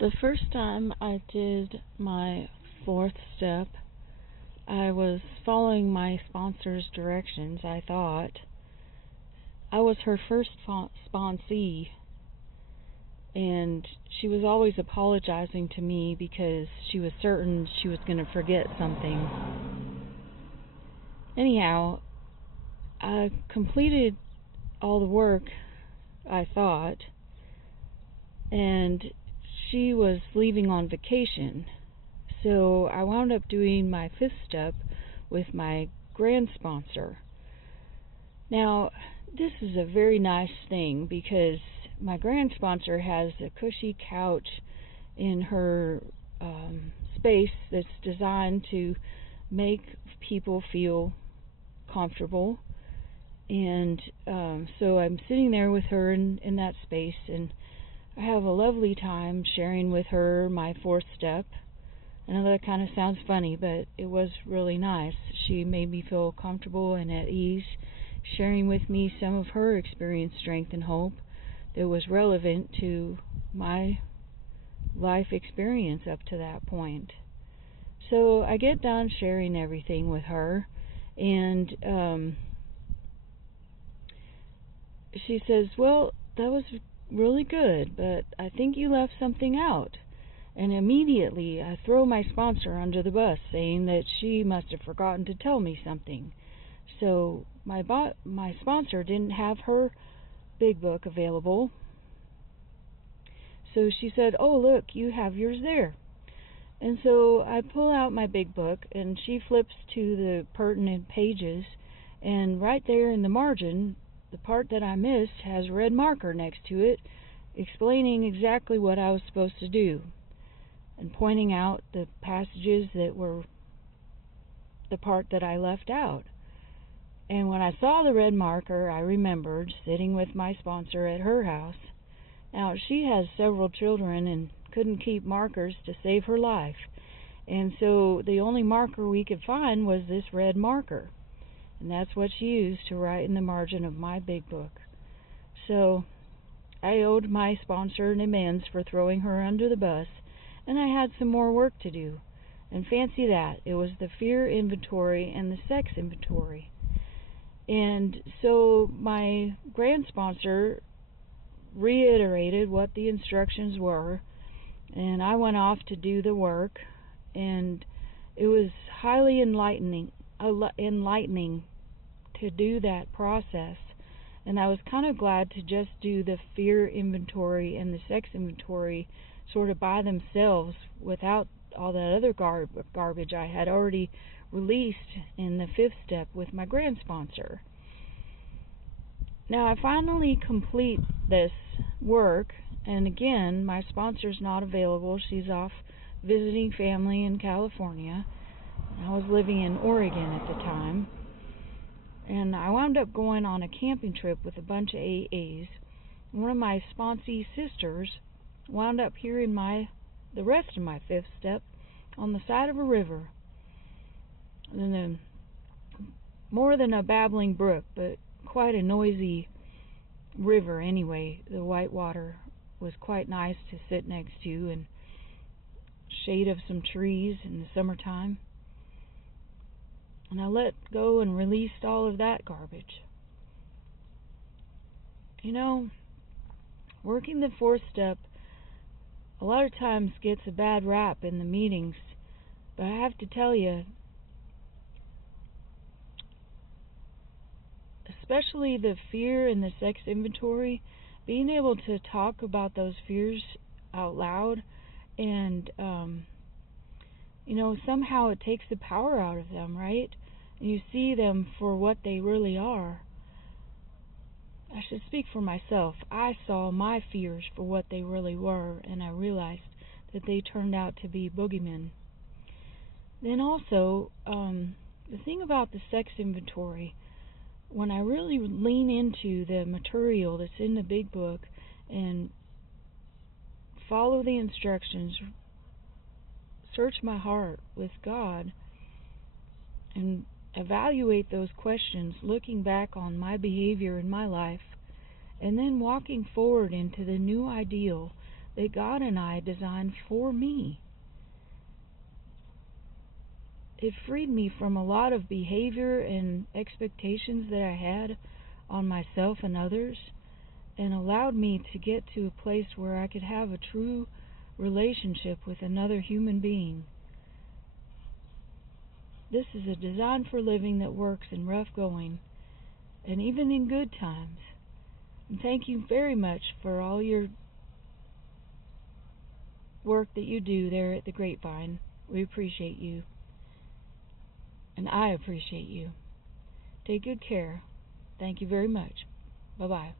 The first time I did my fourth step, I was following my sponsor's directions, I thought. I was her first sponsee, and she was always apologizing to me because she was certain she was going to forget something. Anyhow, I completed all the work, I thought, and she was leaving on vacation. So I wound up doing my fifth step with my grand sponsor. Now, this is a very nice thing because my grand sponsor has a cushy couch in her space that's designed to make people feel comfortable. And so I'm sitting there with her in that space, and I have a lovely time sharing with her my fourth step. I know that kind of sounds funny, but it was really nice. She made me feel comfortable and at ease, sharing with me some of her experience, strength, and hope that was relevant to my life experience up to that point. So I get done sharing everything with her, and she says, "Well, that was really good, but I think you left something out." And immediately I throw my sponsor under the bus, saying that she must have forgotten to tell me something. So my sponsor didn't have her big book available. So she said, "Oh, look, you have yours there." And so I pull out my big book, and she flips to the pertinent pages, and right there in the margin, the part that I missed has a red marker next to it, explaining exactly what I was supposed to do, and pointing out the passages that were the part that I left out. And when I saw the red marker, I remembered sitting with my sponsor at her house. Now, she has several children and couldn't keep markers to save her life. And so the only marker we could find was this red marker. And that's what she used to write in the margin of my big book. So I owed my sponsor an amends for throwing her under the bus, and I had some more work to do. And fancy that, it was the fear inventory and the sex inventory. And so my grand sponsor reiterated what the instructions were, and I went off to do the work, and it was highly enlightening to do that process. And I was kind of glad to just do the fear inventory and the sex inventory sort of by themselves without all that other garbage I had already released in the fifth step with my grand sponsor. Now I finally complete this work, and again, my sponsor's not available. She's off visiting family in California. I was living in Oregon at the time. And I wound up going on a camping trip with a bunch of AAs. One of my sponsee sisters wound up hearing the rest of my fifth step on the side of a river. And then more than a babbling brook, but quite a noisy river anyway. The white water was quite nice to sit next to, and shade of some trees in the summertime. And I let go and released all of that garbage. You know, working the fourth step a lot of times gets a bad rap in the meetings, but I have to tell you, especially the fear and the sex inventory, being able to talk about those fears out loud and somehow it takes the power out of them, right? And you see them for what they really are. I should speak for myself. I saw my fears for what they really were, and I realized that they turned out to be boogeymen. Then also, the thing about the sex inventory, when I really lean into the material that's in the big book and follow the instructions, search my heart with God, and evaluate those questions, looking back on my behavior in my life, and then walking forward into the new ideal that God and I designed for me. It freed me from a lot of behavior and expectations that I had on myself and others, and allowed me to get to a place where I could have a true relationship with another human being. This is a design for living that works in rough going and even in good times. And thank you very much for all your work that you do there at the Grapevine. We appreciate you. And I appreciate you. Take good care. Thank you very much. Bye-bye.